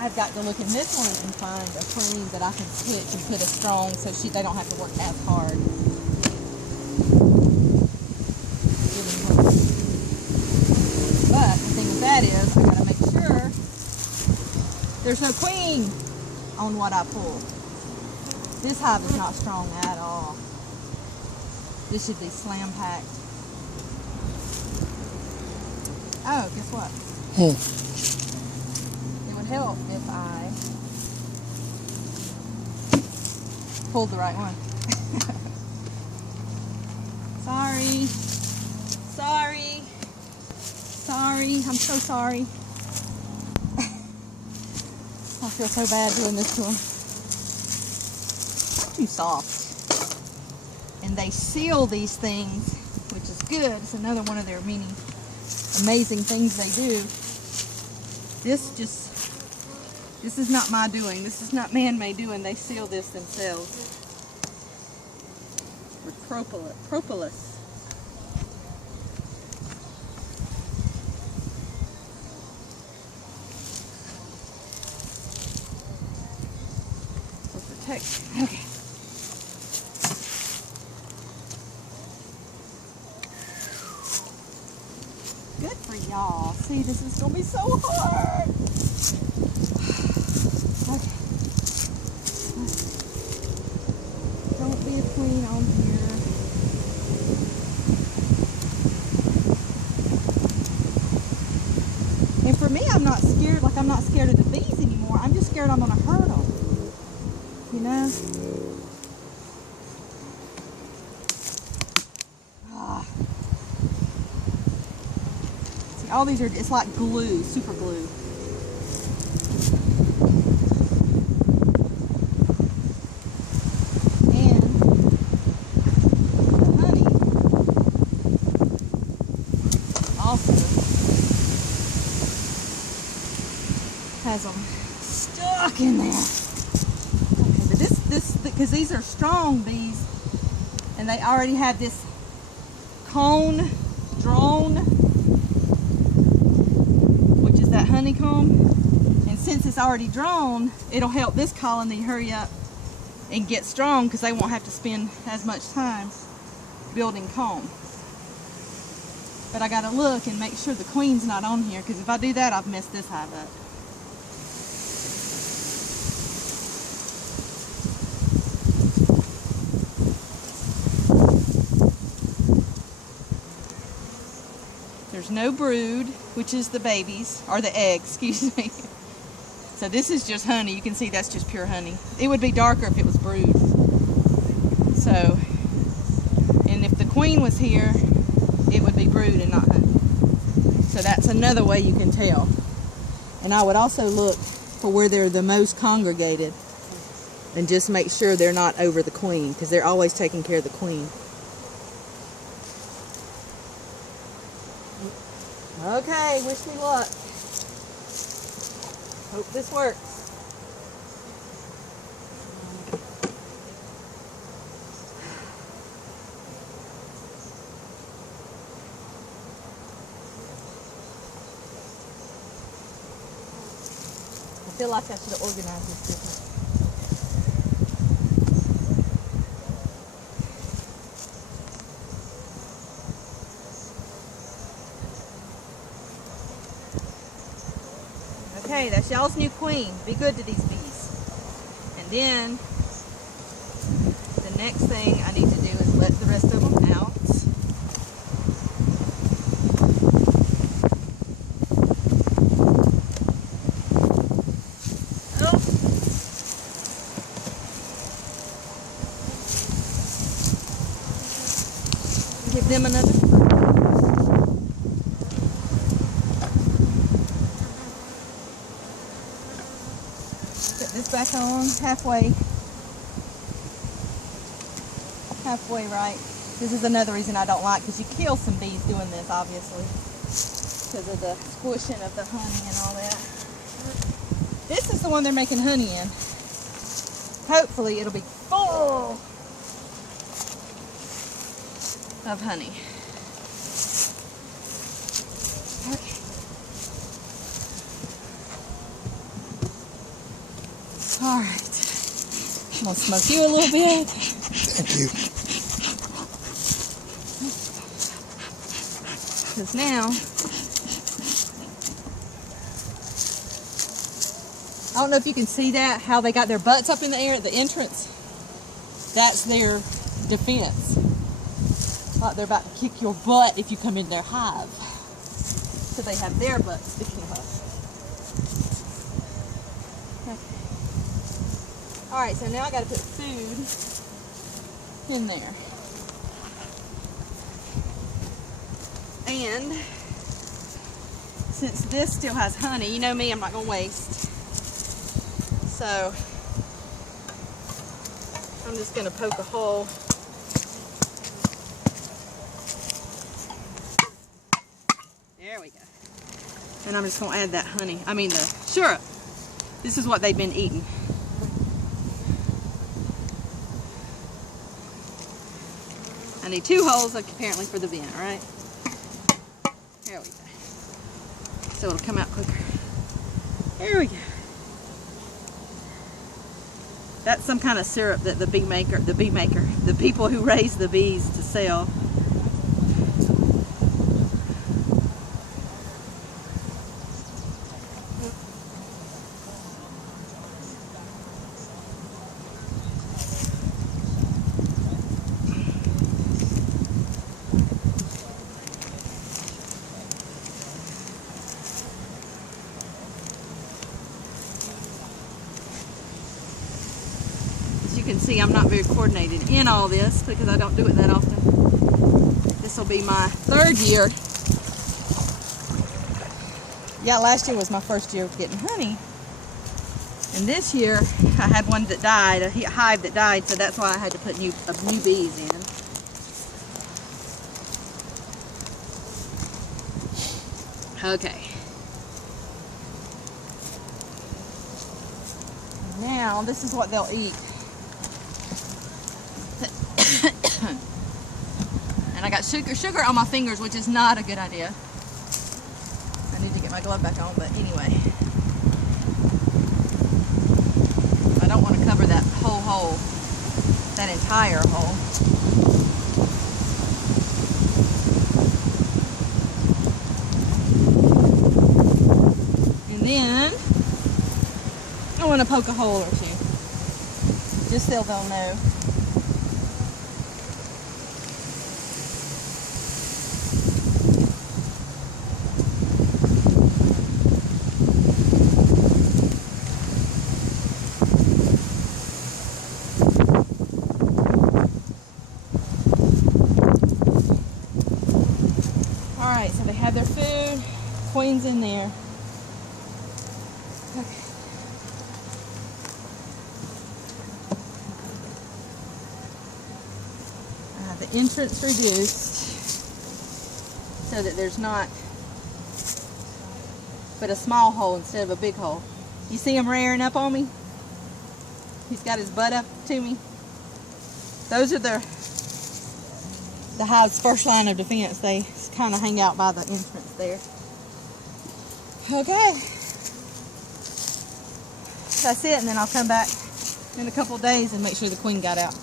I've got to look in this one and find a queen that I can pitch and put a strong so they don't have to work as hard. But the thing with that is I gotta make sure there's no queen on what I pull. This hive is not strong at all. This should be slam packed. Oh, guess what? It would help if I pulled the right one. Sorry. Sorry. Sorry. I'm so sorry. I feel so bad doing this to them. Too soft. And they seal these things, which is good. It's another one of their many amazing things they do. This is not my doing. This is not man-made doing. They seal this themselves with propolis. For protection. Okay. Good for y'all. See, this is gonna be so hard. Okay. Don't be a queen on here. And for me, I'm not scared. Like, I'm not scared of the bees anymore. I'm just scared I'm gonna hurt them. You know? All these are, it's like glue, super glue. And the honey also has them stuck in there. Okay, but because these are strong bees, and they already have this cone, drone, that honeycomb, and since it's already drawn, it'll help this colony hurry up and get strong because they won't have to spend as much time building comb. But I gotta look and make sure the queen's not on here, because if I do that, I've messed this hive up. There's no brood, which is the babies, or the eggs, excuse me. So this is just honey. You can see that's just pure honey. It would be darker if it was brood. So, and if the queen was here, it would be brood and not honey. So that's another way you can tell. And I would also look for where they're the most congregated and just make sure they're not over the queen, because they're always taking care of the queen. Okay, wish me luck. Hope this works. I feel like I should have organized this different. Okay, that's y'all's new queen. Be good to these bees. And then, the next thing I need to do is let the rest of them out. Oh. Give them another spray. This back on halfway right. This is another reason I don't like, because you kill some bees doing this, obviously, because of the squishing of the honey and all that. This is the one they're making honey in. Hopefully it'll be full of honey. Okay. All right. I'm gonna smoke you a little bit. Thank you. Because now, I don't know if you can see that, how they got their butts up in the air at the entrance. That's their defense. Like they're about to kick your butt if you come in their hive. So they have their butts sticking up. Okay. All right, so now I got to put food in there. And since this still has honey, you know me, I'm not going to waste. So I'm just going to poke a hole. There we go. And I'm just going to add that honey, the syrup. This is what they've been eating. I need 2 holes, like, apparently, for the vent, all right? There we go. So it'll come out quicker. There we go. That's some kind of syrup that the people who raise the bees to sell. You can see I'm not very coordinated in all this because I don't do it that often. This will be my 3rd year. Yeah, last year was my first year of getting honey. And this year I had one that died, a hive that died, so that's why I had to put new bees in. Okay. Now this is what they'll eat. And I got sugar on my fingers, which is not a good idea. I need to get my glove back on, but anyway. I don't want to cover that whole hole, that entire hole. And then I want to poke a hole or 2, just so they'll know. Alright, so they have their food, queen's in there. Okay. The entrance reduced so that there's not but a small hole instead of a big hole. You see him rearing up on me? He's got his butt up to me. Those are the hive's first line of defense. They kind of hang out by the entrance there. Okay. That's it, and then I'll come back in a couple of days and make sure the queen got out.